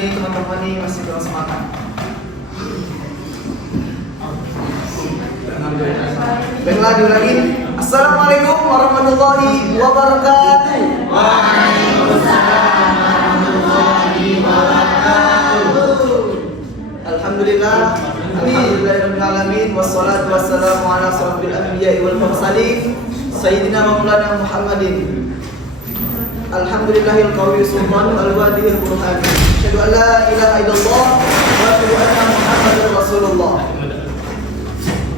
nih teman-teman nih masih kurang semangat. Baiklah, diulangi. Assalamualaikum warahmatullahi wabarakatuh. Waalaikumsalam warahmatullahi wabarakatuh. Alhamdulillah. Alhamdulillahirrahmanirrahim. Wassalatu wassalamu ala asrafil anbiya'i wal mursalin Sayyidina Maulana Muhammadin. Alhamdulillahil qawiyyu subhanahu al-wadihil burhan. Asyhadu an la ilaha illallah wa asyhadu anna Muhammadar Rasulullah.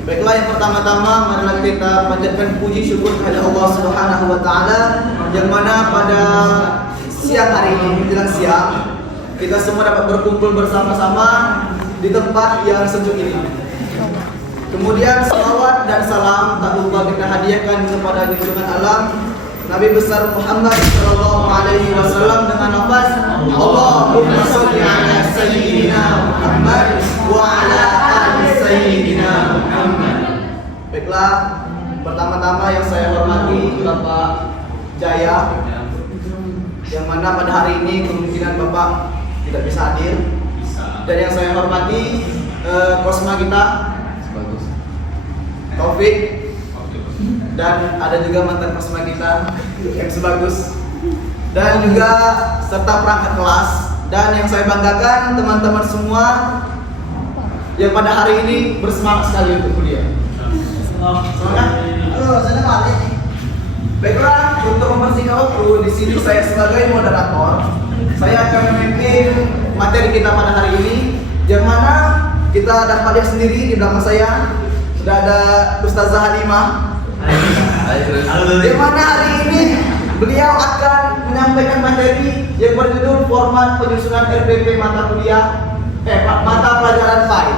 Baiklah, yang pertama-tama marilah kita panjatkan puji syukur kepada Allah Subhanahu wa taala yang mana pada siang hari ini menjelang siang kita semua dapat berkumpul bersama-sama di tempat yang sejuk ini. Kemudian salawat dan salam tak lupa kita hadiahkan kepada junjungan alam Nabi besar Muhammad sallallahu alaihi wasallam dengan lafaz Allahumma shalli ala sayyidina Muhammad wa ala ali sayyidina Muhammad. Baiklah, pertama-tama yang saya hormati Bapak Jaya, yang mana pada hari ini kemungkinan Bapak tidak bisa hadir. Dan yang saya hormati Kosma kita Taufik, dan ada juga mantan Kosma kita yang sebagus, dan juga serta perangkat kelas. Dan yang saya banggakan teman-teman semua yang pada hari ini bersemangat sekali untuk kuliah. Semangat? Halo, saya balik. Baiklah, untuk mempersingkat waktu, di sini saya sebagai moderator, saya akan memimpin materi kita pada hari ini, yang mana kita dapat lihat sendiri di belakang saya sudah ada Ustazah Halimah. Di mana hari ini beliau akan menyampaikan materi yang berjudul format penyusunan RPP mata kuliah mata pelajaran PAI.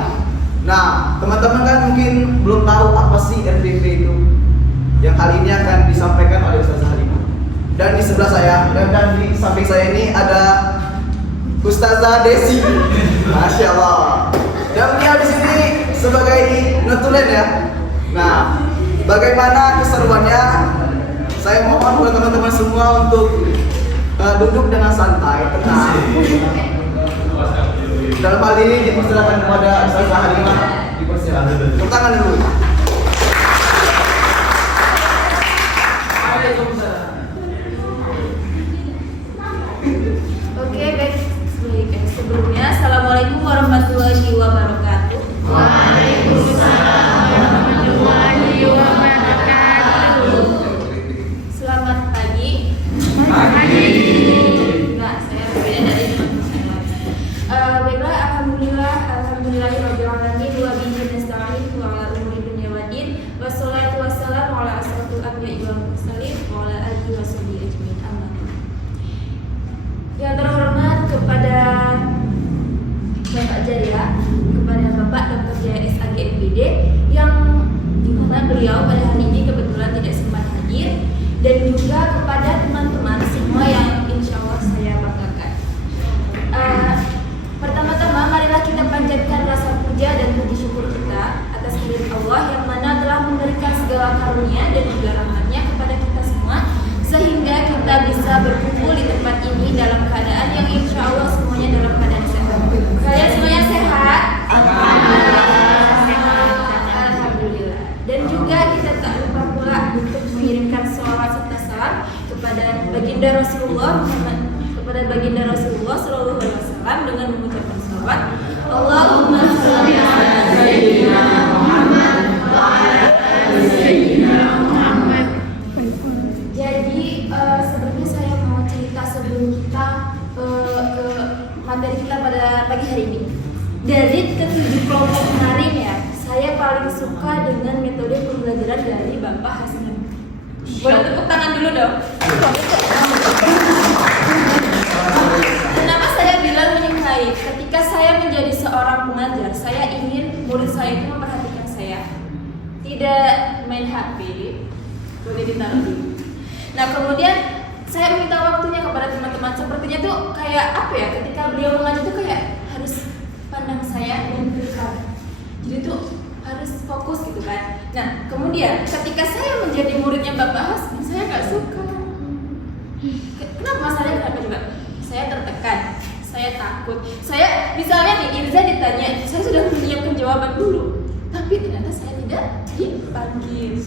Nah, teman-teman kan mungkin belum tahu apa sih RPP itu. Yang kali ini akan disampaikan oleh Ustazah Halimah. Dan di sebelah saya dan di samping saya ini ada Ustazah Desi. Masya Allah. Dan beliau di sini sebagai notulen ya. Nah, bagaimana keseruannya? Saya mohon buat teman-teman semua untuk duduk dengan santai, tenang. Dalam hal ini dipersilakan kepada Ustazah Halimah, dipersilakan. Tepuk tangan dulu. Oke, baik. Sebelumnya, Assalamualaikum warahmatullahi wabarakatuh. Waalaikumsalam warahmatullahi wabarakatuh. Selamat pagi. Pagi. Nah, saya berbeda dari teman-teman saya. Baiklah, alhamdulillahirabbil alamin wa bihi nasta'in wa ala umuri dunya waddin. Wassalatu wassalamu ala asrofil anbiya'i wal mursalin wa ala alihi washabihi ajmain. Amma. Yang terhormat kepada Bapak Jaya, kepada Bapak Dr. Jaya SAG MPD yang dimana beliau pada hari ini kebetulan tidak sempat hadir, dan juga kepada teman-teman semua yang insya Allah saya banggakan. Pertama-tama marilah kita panjatkan rasa puja dan puji syukur kita atas kehadirat Allah yang mana telah memberikan segala karunia dan juga rahmatnya kepada kita semua, sehingga kita bisa berkumpul di tempat ini dalam keadaan yang insya Allah semuanya dalam keadaan sehat. Kalian semuanya sehat? Alhamdulillah. Dan juga kita tak lupa pula untuk mengirimkan sholawat serta salam kepada baginda Rasulullah Sallallahu Alaihi Wasallam dengan mengucapkan sholawat Allahumma sholli ala sayyidina Muhammad wa ala ali sayyidina Muhammad. Jadi sebelumnya saya mau cerita sebelum kita ke materi kita pada pagi hari ini. Dari ketujuh kelompok kemarin ya, saya paling suka dengan metode pembelajaran dari Bapak Hasan. Boleh tepuk tangan dulu dong. Kenapa saya bilang menyukai? Ketika saya menjadi seorang pengajar, saya ingin murid saya itu memperhatikan saya, tidak main HP, boleh ditaruh dulu. Nah, kemudian saya minta waktunya kepada teman-teman. Sepertinya tuh kayak apa ya? Ketika beliau mengajar tuh kayak harus pandang saya dan berikan. Jadi tuh harus fokus gitu kan. Nah, kemudian ketika saya menjadi muridnya Bapak Hasan, saya nggak suka. Kenapa masalahnya? Kenapa juga? Saya tertekan, saya takut. takut. Saya misalnya nih Irza ditanya, saya sudah menyiapkan jawaban dulu, tapi ternyata saya tidak dipanggil.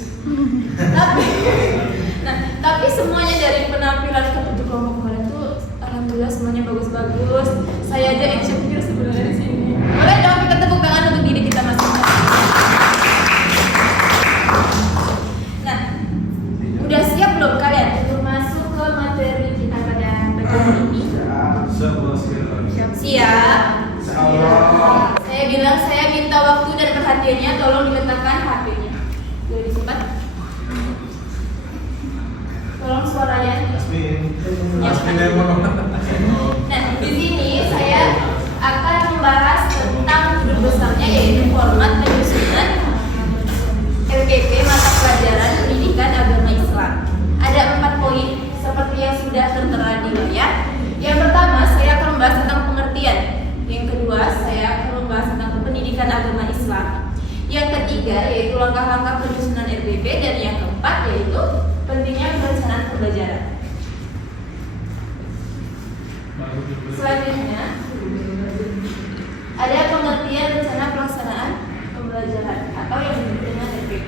tapi semuanya dari penampilan ketujuh kelompok kemarin tuh alhamdulillah semuanya bagus-bagus. Saya aja insecure sebenarnya di sini. Boleh dong kita tepuk tangan untuk diri kita masing-masing. Nah, udah siap belum kalian untuk masuk ke materi kita pada pagi ini? Siap. Saya bilang saya minta waktu dan perhatiannya, tolong diletakkan HP-nya. Boleh disimpan? Tolong suaranya. Nah, di sini saya akan membahas tentang judul besarnya yaitu format penyusunan LPP mata pelajaran pendidikan agama Islam. Ada 4 poin seperti yang sudah tertera di layar. Yang pertama, saya akan membahas tentang pengertian. Yang kedua, saya akan membahas tentang pendidikan agama Islam. Yang ketiga, yaitu langkah-langkah penyusunan LPP. Dan yang keempat, yaitu pentingnya perencanaan pembelajaran. Selanjutnya, ada pengertian rencana pelaksanaan pembelajaran atau yang disebut dengan LPP.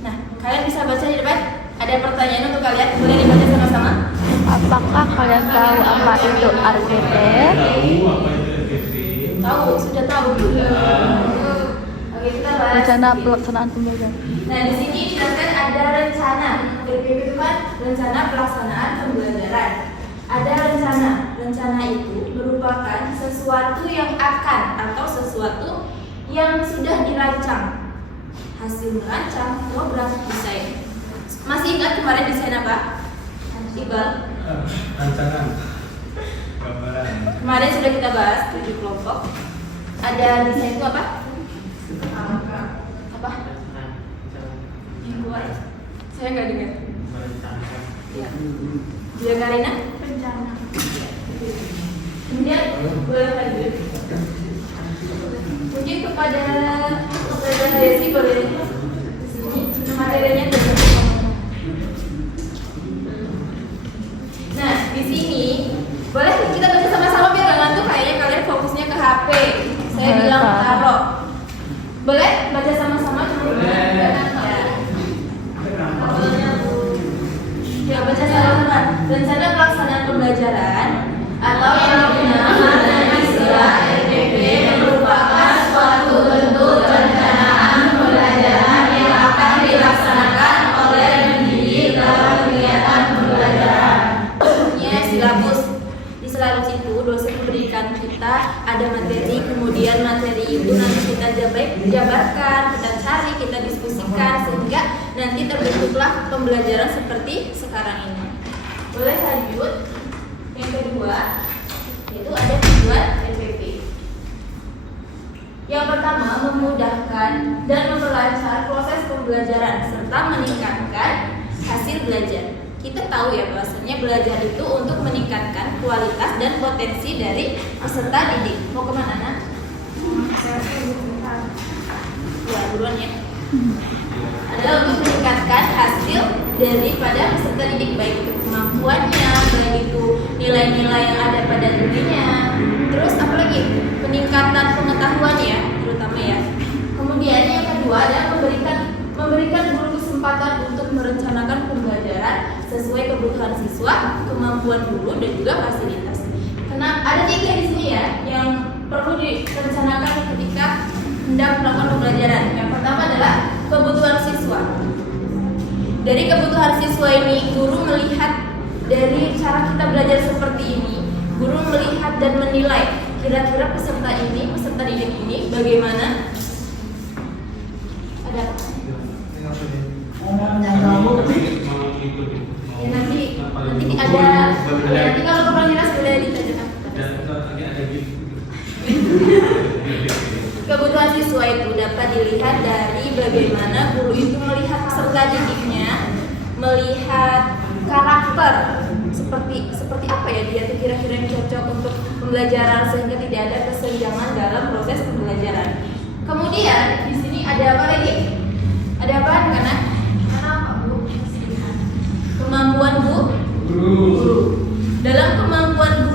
Nah, kalian bisa baca di depan. Ada pertanyaan untuk kalian, boleh dibaca sama-sama. Apakah kalian tahu apa itu RPP? Tahu, sudah tahu. Oke, kita bahas. Rencana sedikit. pelaksanaan pembelajaran. Nah, di sini dijelaskan ada rencana. RPP itu kan rencana pelaksanaan pembelajaran. Ada rencana. Rencana itu merupakan sesuatu yang akan atau sesuatu yang sudah dirancang. Hasil merancang program desain. Masih ingat kemarin desain apa? Iqbal? Rancangan gambaran. Kemarin sudah kita bahas 7 kelompok. Ada desain itu apa? Apa? Yang keluar? Saya nggak dengar. Ya. Dia Karina? Rencana. Kemudian boleh lanjut. Mungkin kepada Desi boleh sini materinya dari. Nah, di sini boleh kita baca sama-sama biar nggak ngantuk. Kayaknya kalian fokusnya ke HP. Saya bilang taruh. Boleh baca sama-sama? Ya, baca sama-sama. Rencana pelaksanaan pembelajaran atau yang dikenal dengan istilah RPP merupakan suatu bentuk perencanaan pembelajaran yang akan dilaksanakan oleh pendidik dalam kegiatan pembelajaran. Silabus. Di silabus itu dosen memberikan kita ada materi, kemudian materi itu nanti kita jabarkan, kita cari, kita diskusikan sehingga nanti terbentuklah pembelajaran seperti sekarang ini. Boleh lanjut. Yang kedua, yaitu ada tujuan LPP. Yang pertama, memudahkan dan memperlancar proses pembelajaran serta meningkatkan hasil belajar. Kita tahu ya bahwasanya belajar itu untuk meningkatkan kualitas dan potensi dari peserta didik. Mau kemana, Nak? Ya, buruan ya. Adalah untuk meningkatkan hasil daripada peserta didik, baik itu kemampuannya, baik itu nilai-nilai yang ada pada dirinya. Terus apa lagi? Peningkatan pengetahuannya, terutama ya. Kemudian yang kedua adalah memberikan guru kesempatan untuk merencanakan pembelajaran sesuai kebutuhan siswa, kemampuan guru dan juga fasilitas. Karena ada 3 di sini ya yang perlu direncanakan ketika hendak melakukan pembelajaran. Yang pertama adalah kebutuhan siswa. Dari kebutuhan siswa ini, guru melihat dari cara kita belajar seperti ini, guru melihat dan menilai kira-kira peserta didik ini bagaimana. Ada apa? Ya, nanti kalau kurang jelas boleh ditanyakan. Kebutuhan siswa itu dapat dilihat dari bagaimana guru itu melihat peserta didiknya, melihat karakter seperti apa ya dia tuh kira-kira yang cocok untuk pembelajaran sehingga tidak ada kesenjangan dalam proses pembelajaran. Kemudian di sini ada apa lagi? Ada apa karena apa Bu? Kemampuan guru. Dalam kemampuan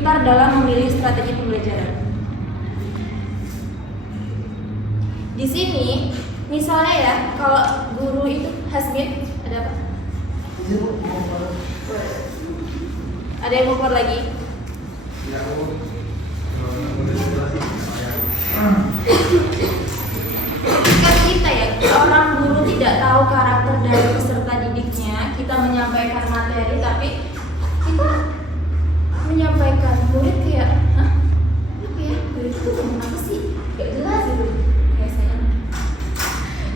pintar dalam memilih strategi pembelajaran. Di sini, misalnya ya, kalau guru itu Hasmin, ada apa? Ada yang mau keluar lagi? Ketika kita ya, orang guru tidak tahu karakter dari peserta didiknya, kita menyampaikan materi, tapi kita menyampaikan murid kayak, hah? Apa ya? Murid itu ngomong apa sih? Gak jelas gitu. Kayak saya.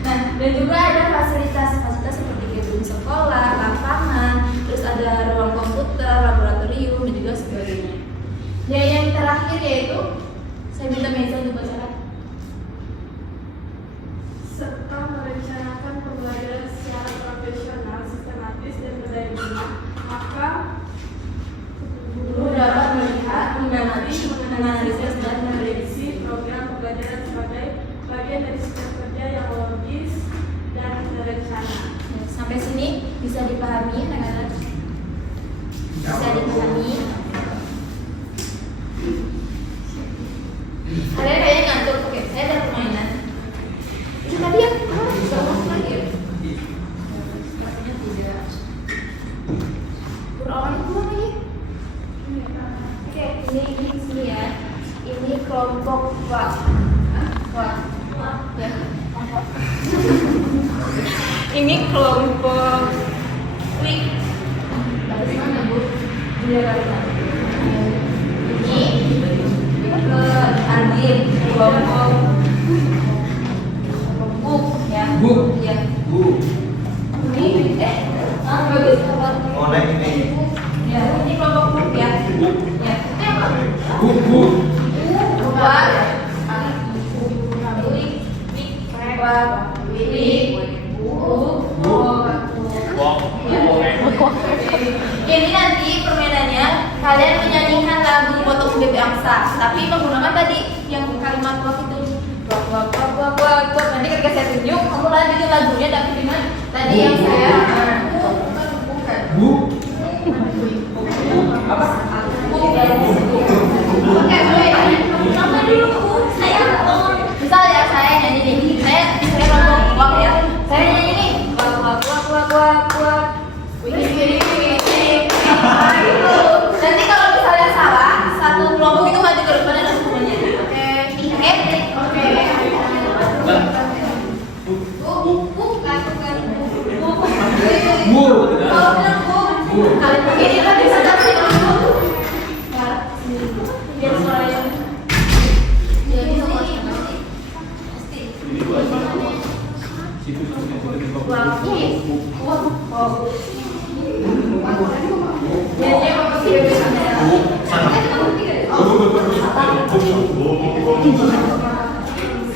Nah, dan juga ada fasilitas seperti gedung sekolah, lapangan, terus ada ruang komputer, laboratorium, dan juga sebagainya. Dan yang terakhir yaitu, saya minta Meza untuk bacakan. Serta merencanakan pembelajaran secara profesional, sistematis, dan berdaya, maka Guru dapat melihat, menganalisis, dan memprediksi program pembelajaran sebagai bagian dari sistem kerja yang logis dan terencana. Sampai sini bisa dipahami, rekan-rekan? Bisa dipahami. Kalian kayaknya ngantuk. Oke, saya ada permainan. Itu tadi ya? Sudah masuk lagi ya? Sepertinya tidak. Kurang kurang lagi. Oke, ini sini ya. Ini kelompok wak. Ya, kelompok. Ini kelompok wik. Dari mana Bu? Ini ke Andin, kelompok buk ya. Buk. Ya. Bu. Ini bagus kelompok. Oh, naik ini. Ya, ini kelompok buk ya. Ya, itu apa? Buk. Buat ini nanti permainannya kalian menyanyikan lagu Potong Bebek Angsa, tapi menggunakan tadi yang kalimat wak itu wak. Nanti ketika saya tunjuk kamu lanjutin lagunya tapi dengan tadi yang saya bukan. Apa? Oke, boleh ya. Nama dulu Bu. Saya misal ya saya nyanyi nih. Saya kelompok wak ya. Saya nyanyi nih. Wak. Nanti kalau misalnya salah, satu kelompok itu maju ke depan dan semuanya. Oke. Kalian ini kan bisa dapat biar suaranya. Jadi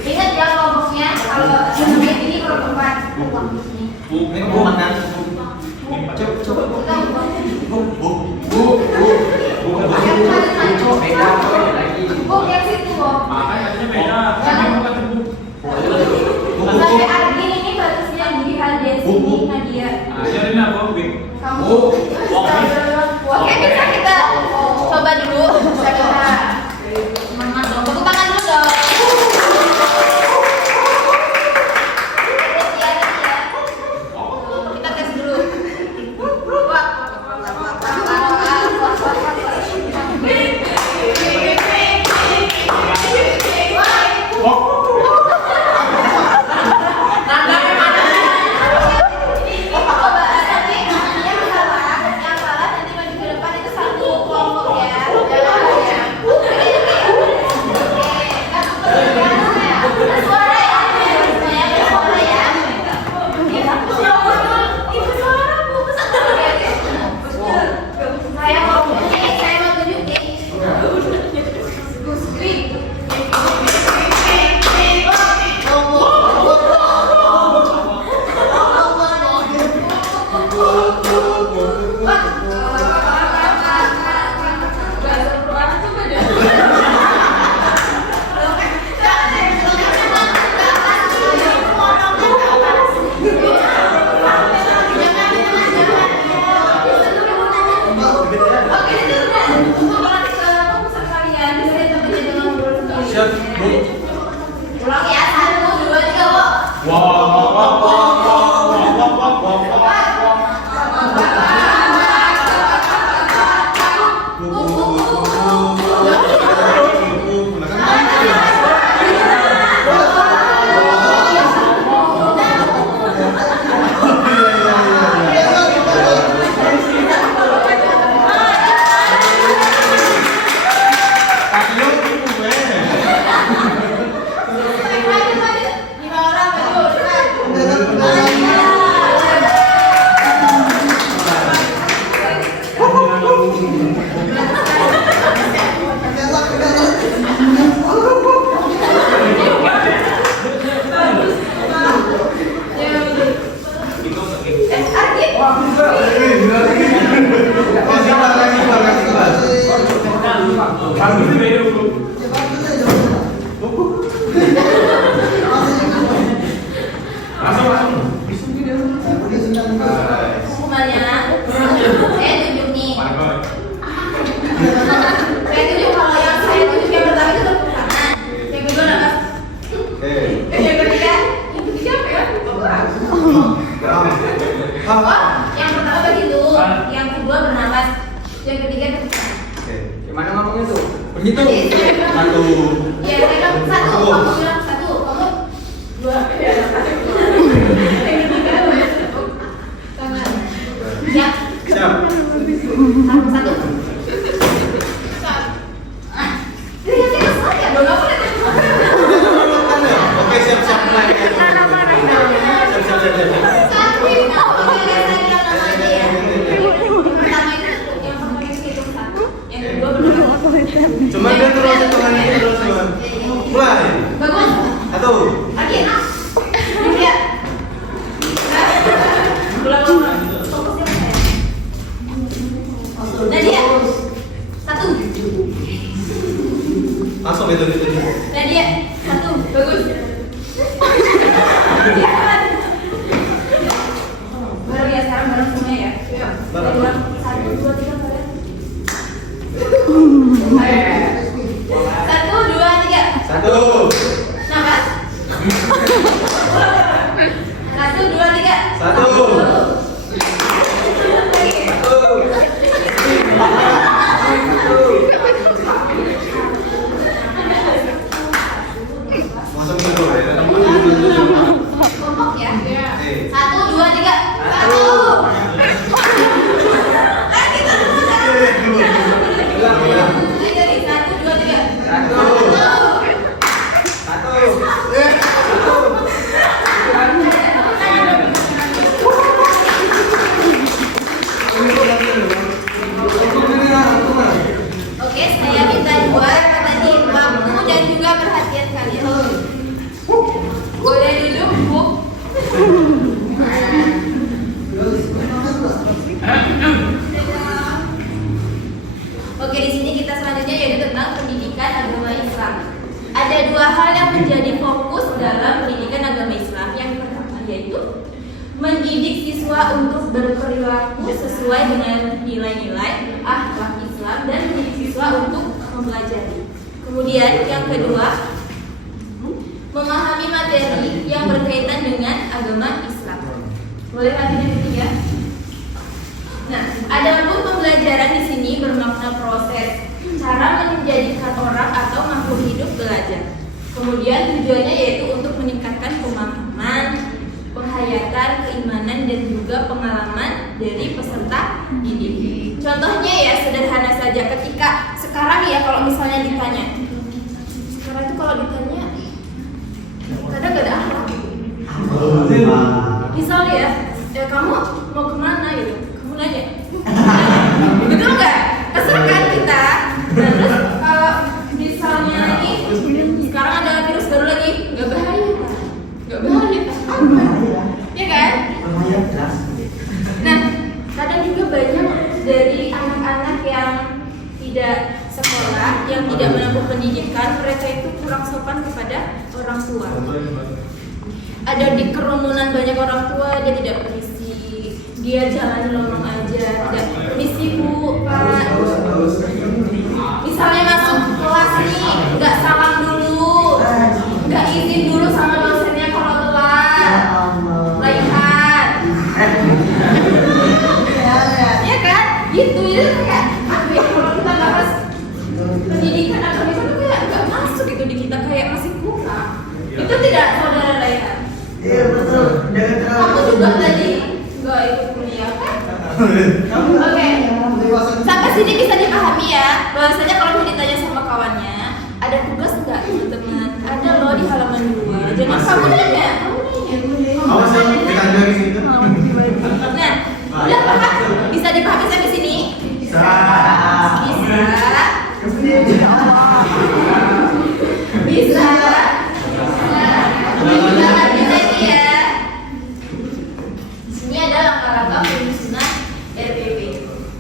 ingat ya kelompoknya, kalau ini kelompok 4. Ini mau makan. Coba. Buk yang situ kok. Makanya artinya beda. Sama bukan buk. Sampai Argin ini batasnya di Halden sini Nadia. Jadi apa buk? Kamu. Oke, bisa kita coba dulu. Kita semangat dong. Tepuk tangan dulu dong. Kita tes dulu. Coba nanti yang salah nanti maju ke depan itu satu kelompok Bagus sih beda bu. Langsung. Hukumannya, saya tunjuk nih. Bagus. Saya tunjuk kalau yang saya tunjuk yang pertama itu tepuk tangan. Yang kedua nafas. Yang ketiga apa ya? Oh, yang pertama begitu. Yang kedua bernafas. Yang ketiga tepuk tangan. Gimana ngomongnya tuh? Berhitung. Jadi, saya bilang- Satu. Ya, saya bilang satu. Kamu bilang satu. Kamu dua. Ya, yang ketiga tepuk tangan. Ya. Siap. Satu. Saya dong, aku lihat. Oke, siap mulai. Siap. Satu ini tahu saya bilang nama aja ya. Pertama itu yang pertama itu hitung satu, yang kedua bernafas. Cuma dia terus hitungannya terus. Mulai. Bagus. Satu. Lagi. Tiga. Ulang. Fokusnya ke saya. Nadia. Satu. Langsung itu. Nadia. Satu. Bagus. Baru ya sekarang baru semua ya. Bareng. Ulang. Satu, dua, tiga, kalian. Satu, dua, tiga. Satu. Nafas. Satu, dua, tiga. Satu. Masuk dulu ya. Kompak ya. Oke. Satu, dua, tiga. Satu. Lagi satu. Ulang. Lagi, satu, dua, tiga. Satu. Satu. Oke, saya minta dua tadi waktu dan juga perhatian kalian. Boleh duduk, Bu? Oke, di sini kita selanjutnya yaitu tentang pendidikan agama Islam. Ada dua hal yang menjadi fokus dalam pendidikan agama Islam. Yang pertama yaitu mendidik siswa untuk berperilaku sesuai dengan nilai-nilai akhlak Islam dan mendidik siswa untuk mempelajari. Kemudian yang kedua, memahami materi yang berkaitan dengan agama Islam. Boleh lagi yang ketiga? Nah, adapun pembelajaran di sini bermakna proses, cara menjadikan orang atau makhluk hidup belajar. Kemudian tujuannya yaitu untuk meningkatkan pemahaman, penghayatan, keimanan dan juga pengalaman dari peserta didik. Contohnya ya sederhana saja, ketika sekarang ya kalau misalnya ditanya, sekarang itu kalau ditanya kadang gak ada akhlak. Misal ya, kamu mau kemana gitu, kamu nanya, betul nggak? Kesel kan kita. Nah, terus kalau misalnya lagi sekarang ada virus baru lagi, nggak bahaya kan? Nggak bahaya apa? Ya kan? Nah, kadang juga banyak dari anak-anak yang tidak sekolah, yang tidak menempuh pendidikan, mereka itu kurang sopan kepada orang tua. Ada di kerumunan banyak orang tua, dia tidak permisi, dia jalan lorong aja, tidak permisi Bu, Pak. Misalnya masuk kelas nih, nggak salam dulu, nggak izin dulu sama dosennya kalau telat, lihat. Ya kan? Gitu kayak apa ya, kalau kita bahas pendidikan agama itu kayak nggak masuk gitu di kita, kayak masih kurang. Itu tidak, saudara Laihan? Iya betul. Kamu juga tadi nggak ikut kuliah kan? Oke. Sampai sini bisa dipahami ya, bahwasanya kalau ditanya sama kawannya, ada tugas nggak teman-teman? Ada loh di halaman 2. Jangan kamu nanya, kamu nanya. Awas ya, kita dari situ. Nah, udah paham? Bisa dipahami sampai sini? Bisa. Bisa. Bisa lagi ya. Ini ada langkah-langkah penyusunan RPP.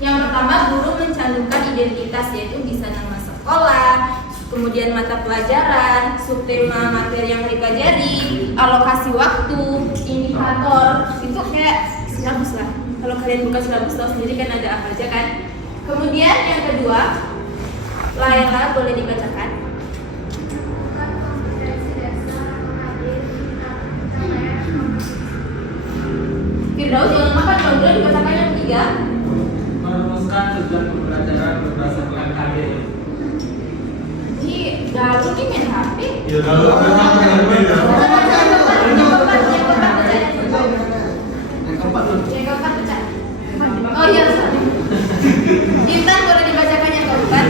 Yang pertama, guru mencantumkan identitas, yaitu bisa nama sekolah, kemudian mata pelajaran, subtema materi yang dipelajari, alokasi waktu, indikator, itu kayak silabus lah. Kalau kalian buka silabus tahu sendiri kan ada apa aja kan. Kemudian yang kedua, Laila boleh dibacakan. Firdaus jangan makan, kalau udah dibacakan yang ketiga. Merumuskan tujuan pembelajaran berdasarkan KDE. Ji, Dalu nih main HP. Ya kalau Yang keempat dulu. Oh iya, sorry. Intan boleh dibacakan yang keempat.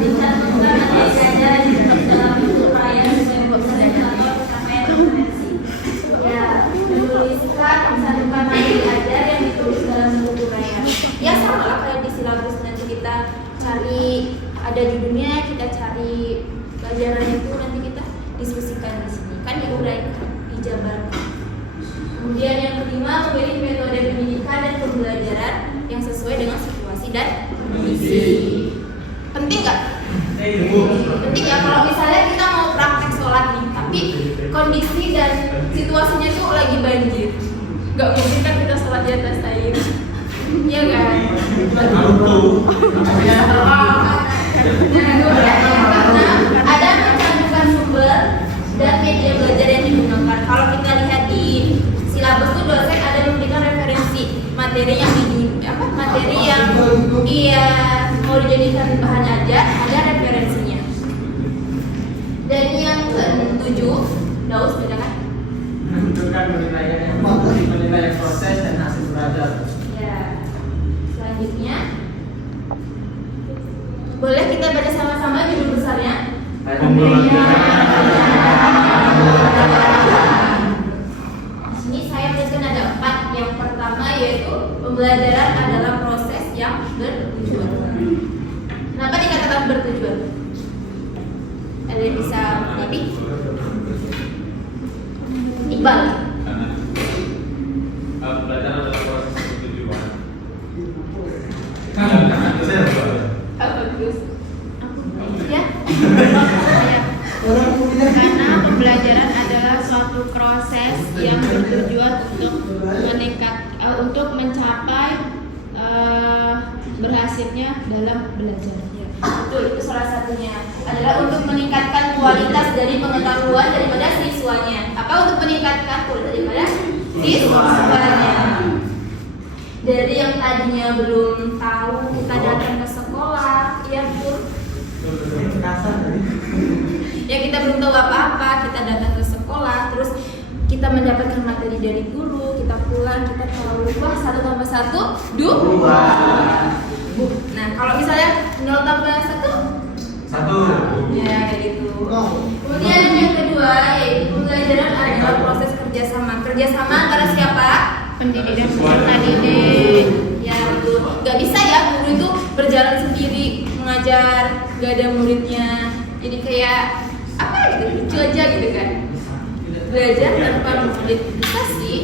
Intan pembelajaran dalam bentuk raya sesuai pembelajaran capaian referensi. Ya, menuliskan pesan materi ajar yang ditulis dalam buku raya. Ya sama lah kayak di silabus, nanti kita cari ada judulnya, kita cari pelajaran itu, nanti kita diskusikan di sini. Kan diuraikan, dijabarkan. Kemudian yang kelima, memilih metode pendidikan dan pembelajaran yang sesuai dengan situasi dan kondisi. Penting nggak? Penting ya, kalau misalnya kita mau praktek sholat nih, tapi kondisi dan situasinya tuh lagi banjir, nggak mungkin kan kita sholat di atas air, iya kan? Karena ada mencantumkan sumber dan media belajar yang digunakan. Kalau kita lihat di silabus tuh dosen ada memberikan referensi materi yang iya mau dijadikan bahan ajar, ada referensinya. Dan yang ketujuh, Daus bedakan? menentukan penilaian proses dan hasil belajar. Ya. Selanjutnya, boleh kita baca sama-sama judul besarnya? Di sini saya tuliskan ada 4. Yang pertama yaitu pembelajaran adalah proses yang bertujuan. Kenapa dikatakan bertujuan? Ada yang bisa mengerti? Iqbal. Belajar adalah proses bertujuan. Oh, bagus. Ya. Karena pembelajaran adalah suatu proses yang bertujuan untuk mencapai berhasilnya dalam belajar. Betul, itu salah satunya adalah untuk meningkatkan kualitas dari pengetahuan daripada siswanya. Apa untuk meningkatkan kualitas daripada siswanya? Dari yang tadinya belum tahu, kita datang ke sekolah, ya betul. Ya kita belum tahu apa-apa, kita datang ke sekolah, terus kita mendapatkan materi dari guru, kita pulang, kita tahu, wah 1 tambah 1 2. Nah, kalau misalnya 0 tambah 1 ya kayak gitu. Kemudian yang kedua yaitu pembelajaran adalah proses kerjasama. Kerjasama antara siapa? Pendidik dan peserta didik. Ya betul. Gak bisa ya guru itu berjalan sendiri mengajar, gak ada muridnya. Jadi kayak apa gitu, lucu aja gitu kan. Belajar tanpa murid bisa sih.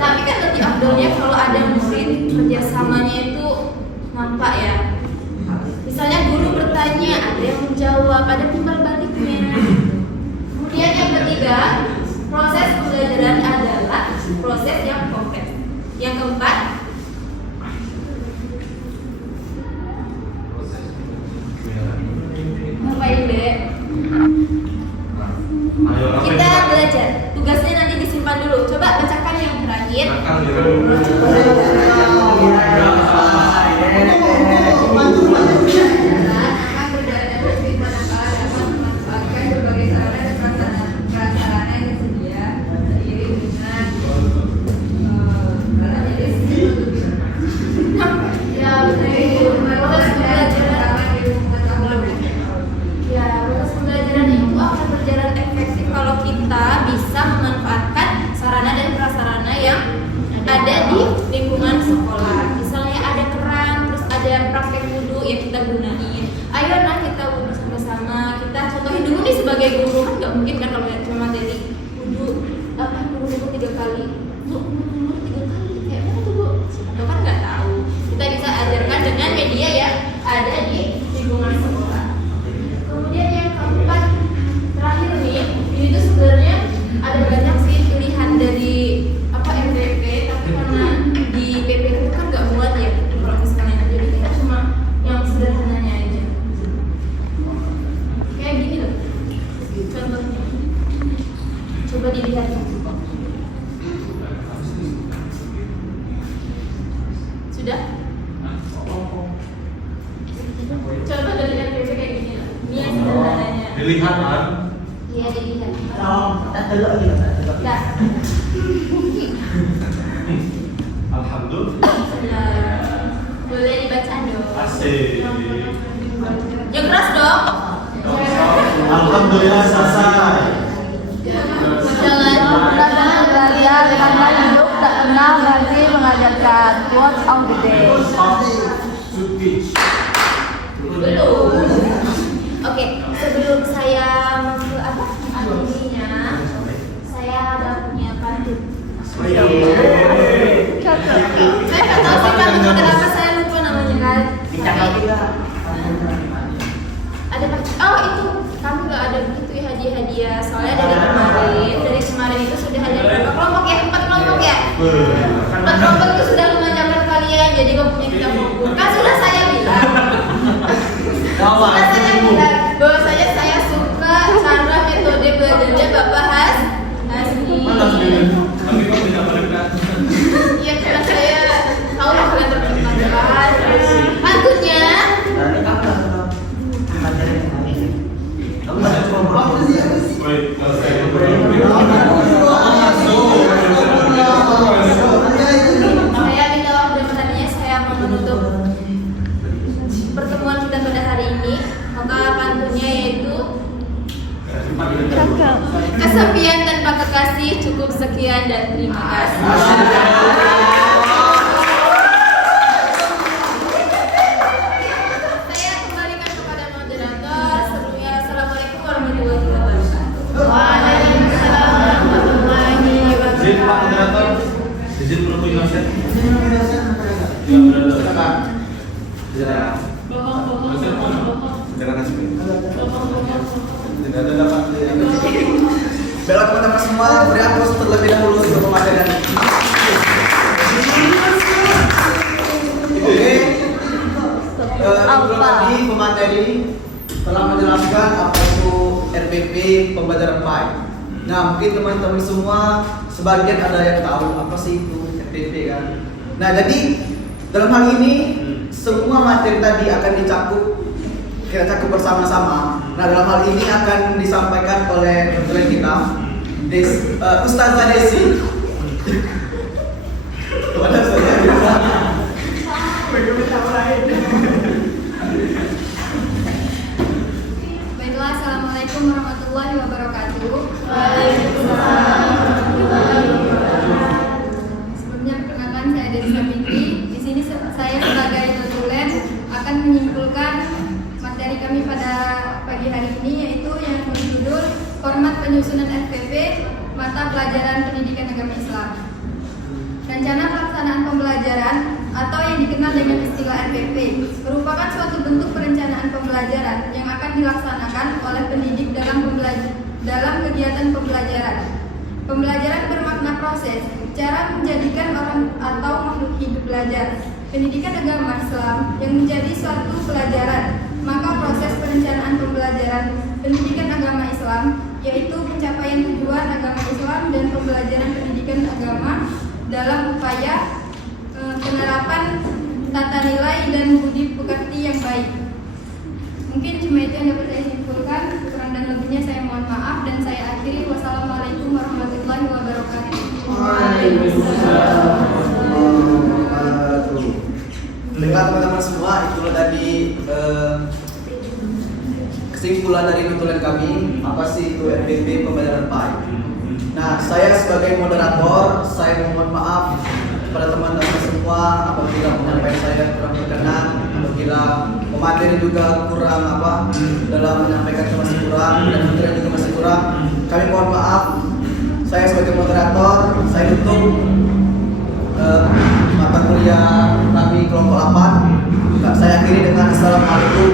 Tapi kan lebih afdolnya kalau ada murid, kerjasamanya itu nampak ya. Misalnya guru bertanya, ada yang menjawab, ada timbal baliknya. Kemudian yang ketiga, proses pembelajaran adalah proses yang kompleks. Yang keempat, ngapain Dek? Kita belajar. Tugasnya nanti disimpan dulu. Coba bacakan yang terakhir. Ada di lingkungan sekolah, misalnya ada keran, terus ada praktek wudhu ya kita gunain. Ayo nah kita wudhu sama-sama, kita contohin dulu nih sebagai guru, kan nggak mungkin kan kalau cuma materi wudhu apa wudhu 3 kali, bu 3 kali kayak mana tuh bu? Atau kan nggak tahu. Kita bisa ajarkan dengan media ya ada di lingkungan dilihat. Sudah? Coba dari FPP kayak gini lah. Ini yang sederhananya. Dilihat kan? Iya, dilihat. Nah, Alhamdulillah. boleh dibaca dong. Asik. Yang keras dong. Alhamdulillah selesai. Jangan. Agraria dengan gaya hidup tak kenal berarti mengajarkan quotes of the day. Belum. Oke, sebelum saya ke apa? Artinya, saya ada punya pantun. Saya nggak tahu sih pantun model apa, saya lupa namanya kan. Ada oh itu kami nggak ada begitu ya hadiah-hadiah. Soalnya dari kemarin itu sudah ada berapa kelompok ya? 4 kelompok ya? 4 kelompok itu sudah mengajarkan kalian. Jadi kamu punya 3 kelompok. Kan sudah saya bilang. Sudah saya bilang bahwasanya saya suka cara metode belajarnya Bapak Hasni. Kami kok tidak mendekat. Iya karena saya tahu kalian terdekat. Pantunnya. Wait, selesai. Saya minta waktu dan pertanyaannya, saya mau menutup pertemuan kita pada hari ini. Maka pantunnya yaitu kesepian tanpa kekasih, cukup sekian dan terima kasih. Saya kembalikan kepada moderator. Serunya assalamualaikum warahmatullahi wabarakatuh. Waalaikumsalam warahmatullahi wabarakatuh. Izin Pak Moderator, izin menunggu nasihat. Ya, benar. Bela teman-teman semua, beri aplaus terlebih dahulu untuk pematerian ini. Oke, sebelum lagi pemateri telah menjelaskan apa itu RPP pembelajaran PAI. Nah, mungkin teman-teman semua sebagian ada yang tahu apa sih itu RPP kan. Nah, jadi dalam hal ini semua materi tadi akan kita cakup bersama-sama. Nah, dalam hal ini akan disampaikan oleh dosen kita, Ustazah Desi. Kepada saya. Baiklah, assalamualaikum warahmatullahi wabarakatuh. Sebelumnya perkenalkan saya Desi Sapitri. Di sini saya sebagai dosen akan menyimpulkan materi kami pada pagi hari ini, yaitu yang berjudul Format Penyusunan FPP Mata Pelajaran Pendidikan Agama Islam. Rencana pelaksanaan pembelajaran atau yang dikenal dengan istilah RPP merupakan suatu bentuk perencanaan pembelajaran yang akan dilaksanakan oleh pendidik dalam kegiatan pembelajaran. Pembelajaran bermakna proses, cara menjadikan orang atau makhluk hidup belajar. Pendidikan agama Islam yang menjadi suatu pelajaran, maka proses perencanaan pembelajaran pendidikan agama Islam yaitu pencapaian tujuan agama Islam dan pembelajaran pendidikan agama dalam upaya penerapan tata nilai dan budi pekerti yang baik. Mungkin cuma itu yang dapat saya simpulkan. Kurang dan lebihnya saya mohon maaf dan saya akhiri. Wassalamualaikum warahmatullahi wabarakatuh. Baiklah teman-teman semua, itulah tadi kesimpulan dari nutulan kami. Apa sih itu RPP pembelajaran PAI? Nah, saya sebagai moderator, saya mohon maaf kepada teman-teman semua apabila penyampaian saya kurang berkenan, apabila pemateri juga kurang dalam menyampaikan masih kurang dan materi juga masih kurang. Kami mohon maaf. Saya sebagai moderator, saya tutup mata kuliah kami kelompok 8. Saya akhiri dengan assalamualaikum